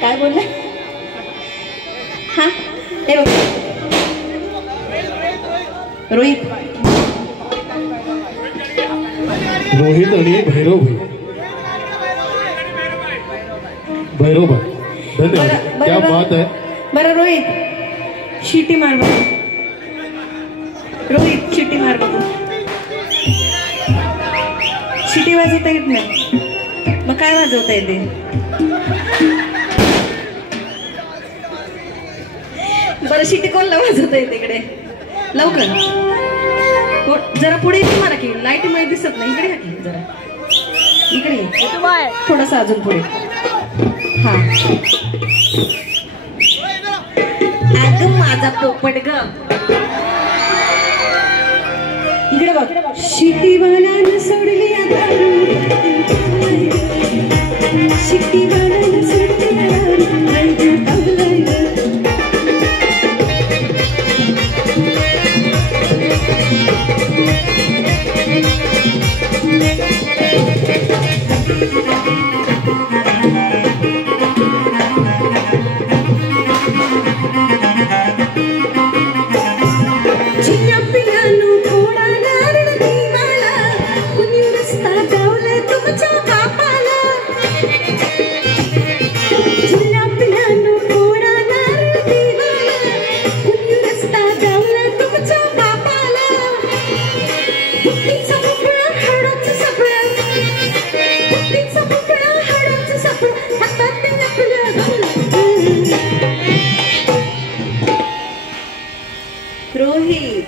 काय बोलला? हा हे बघ रोहित रोहित आणि भैरव भैरव भाई धन्यवाद क्या बात है। बरं रोहित शिटी मार बघू रोहित शिटी मार बघू शिटी वाजवता येत नाही मग काय वाजवता येते? बरं शिटी कोणला वाजवता येते इकडे लवकर जरा पुढे मारा की लाईट मध्ये दिसत नाही इकडे की जरा इकडे थोडस अजून पुढे हा अगं माझा पोपट ग इकडे बघ शिटीवाल्यानं सोडली आता शिटीवाल्यानं सोडली रोहित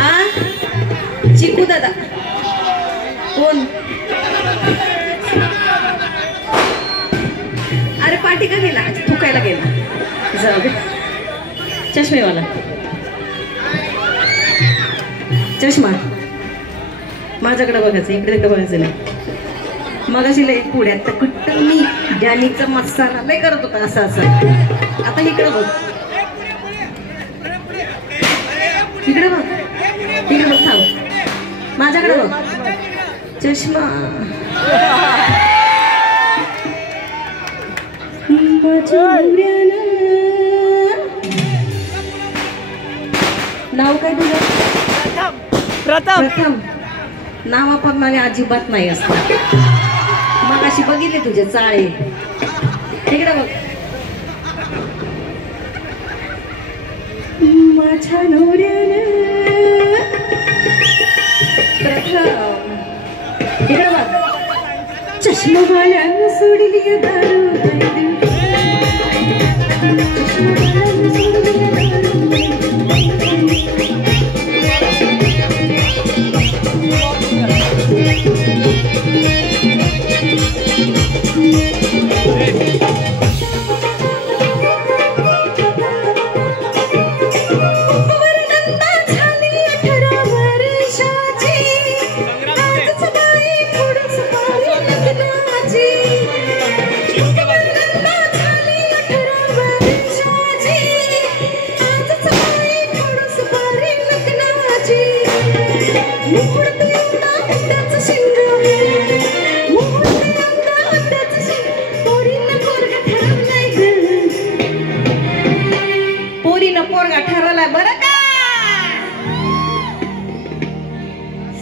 आ चिकू दादा कोण? अरे पार्टी का गेला थुकायला गेला जाऊ दे चष्मेवाला चष्मा माझ्याकडे बघायचं इकडे तिकडे बघायचं नाही मगाशी लय पुढ्यात तर कुठं मी डॅनीचा मसाला लय करत होता असं असं आता इकडे बघ इकडे बघ इकडे बघ थांब माझ्याकडे बघ चष्मा नाव काय तुझं? प्रथम नावाप्रमाणे अजिबात नाही असतात मग अशी बघितले तुझे चाळे तिकडे बघ माझ्या नवऱ्यानं प्रथम तिकडे बघ चष्मावाल्यानं सोडली दारू चष्मावाल्यानं सोडली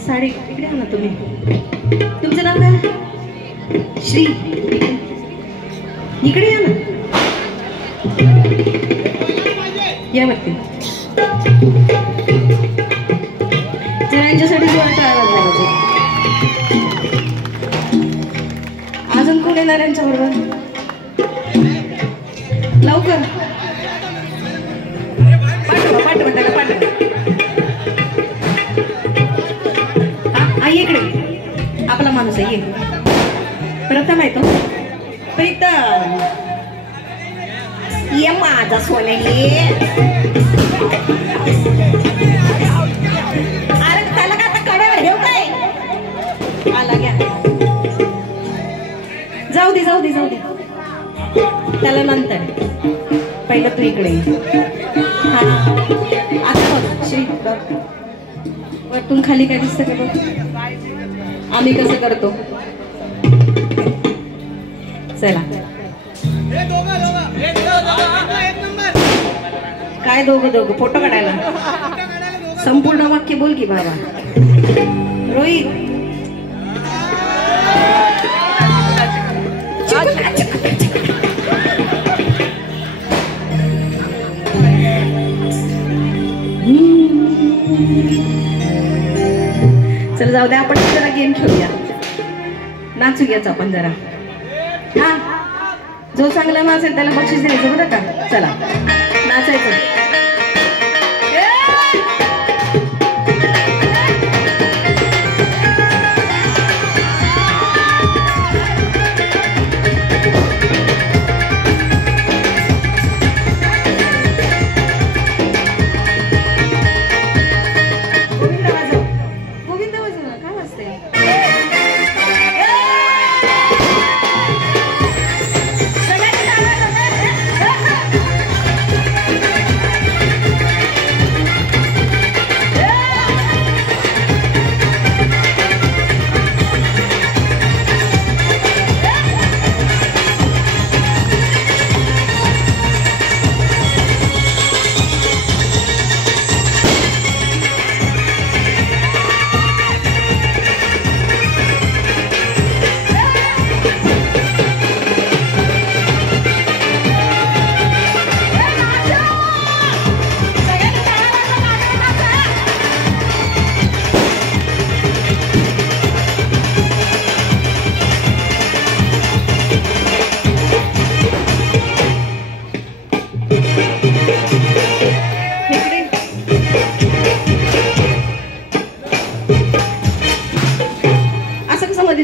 साडी इकडे ना तुम्ही. तुमचं नाव काय? श्री. इकडे या ना. या वरती. जरा यांच्यासाठी जोरात आवाज लावायचा. अजून कोण येणार यांच्या बरोबर? लवकर पाठवा त्याला पाठवा. आई इकडे आपला माणूस आहे. ये प्रथम आहे तो. प्रीतम ये माझा सोने. अरे त्याला का आता कड्यावर घेऊ काय? आला घ्या. जाऊ दे त्याला नंतर. पहिलं तू इकडे. हा आता बघ श्री बघ वरतून खाली काय दिसतं का बघ. आम्ही कसं करतो. चला काय दोघं फोटो काढायला. संपूर्ण वाक्य बोल की बाबा. रोहित चल जाऊ दे. आपण जरा गेम खेळूया. नाचूयाच आपण जरा. हा जो चांगला नाचेल त्याला बक्षीस द्यायचं बरं का. चला नाचायचं.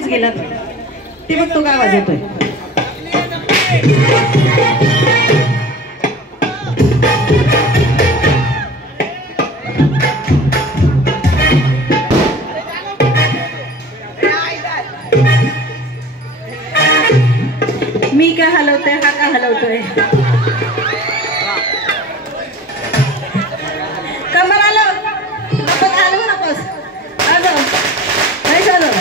गेला ते बघ. तो काय आवाज येतोय. मी काय हलवतोय हा का हलवतोय. कमर आलो हलवू नकोस. नाही झालं.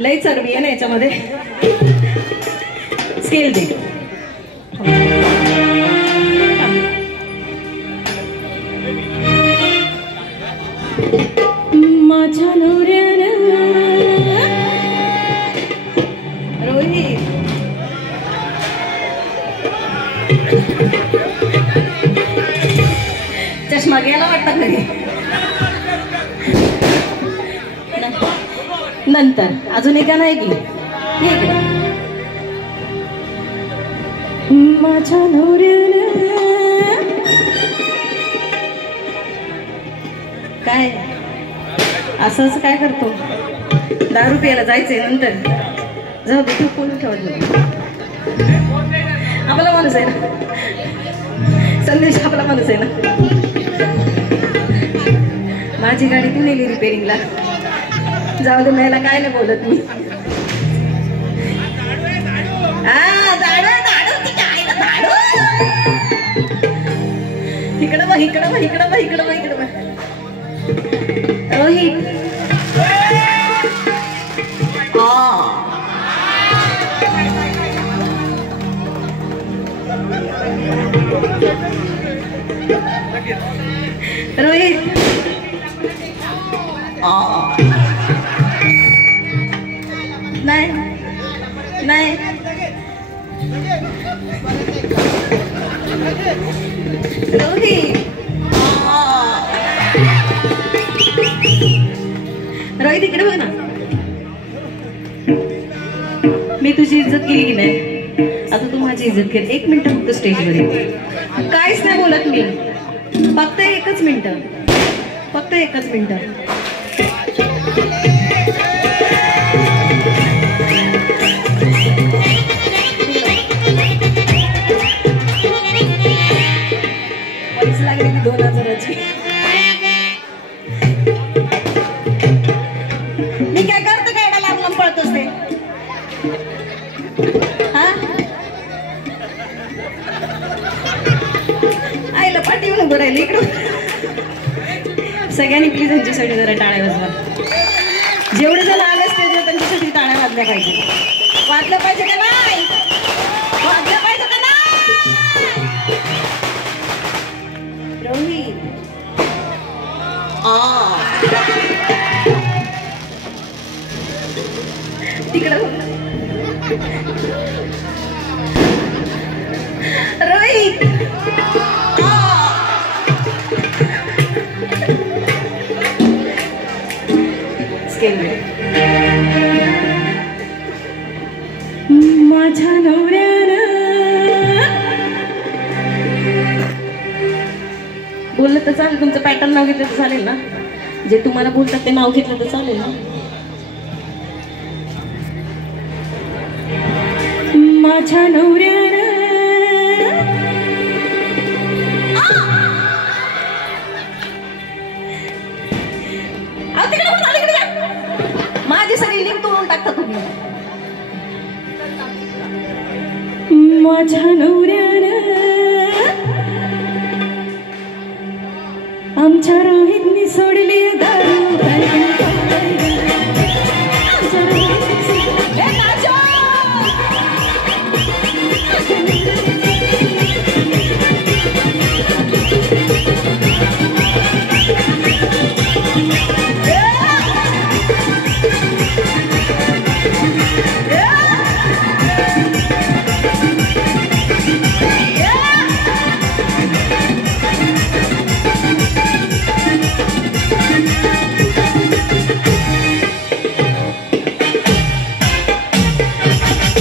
लई चरबी आहे ना याच्यामध्ये. स्केल दे. माझ्या नवऱ्यानं रोहित चष्मा गेला वाटतं घरी. नंतर अजून एक गाणं आहे की माझ्या नवऱ्यानं काय असंच काय करतो. दारू प्यायला जायचंय नंतर. जाऊ दे. तू कोण ठेवत नाही. आपला माणूस आहे ना. संदेश आपला माणूस आहे ना. माझी गाडी तू नेली रिपेरिंगला. जाऊ दे. मला काय नाही बोलत मी. इकडं बघ इकडं बघ इकडं बघ इकडं बघ इकडं बघ. रोहित रोहित नाही नाही रोहित रोहित इकडे बघ ना. मी तुझी इज्जत केली की नाही, आता तू माझी इज्जत कर. 1 मिनिट फक्त स्टेजवर ये. काहीच नाही बोलत मी, फक्त 1च मिनिट, फक्त 1च मिनिट. पैसे लागले की 2000ची. मी काय करतो, काय लांब लांब पळतोस ते? हा आईला पाठी येऊन उभं राहिली इकडं. सगळ्यांनी प्लीज यांच्यासाठी जरा टाळ्या वाजवा. जेवढे जण आले स्टेजवर त्यांच्यासाठी टाळ्या वाजल्या पाहिजे. वाजलं पाहिजे का नाही? वाजलं पाहिजे का नाही? रोहित तिकडं रोहित माझ्या नवऱ्यानं बोललं तर चालेल. तुमचं पॅटर्न नाव घेतलं तर चालेल ना? जे तुम्हाला बोलतात ते नाव घेतलं तर चालेल ना? माझ्या नवऱ्यानं माझी सगळी लिंक तोडून टाकता तुम्ही. माझ्या नवऱ्यानं आमच्या रोहितनी सोडली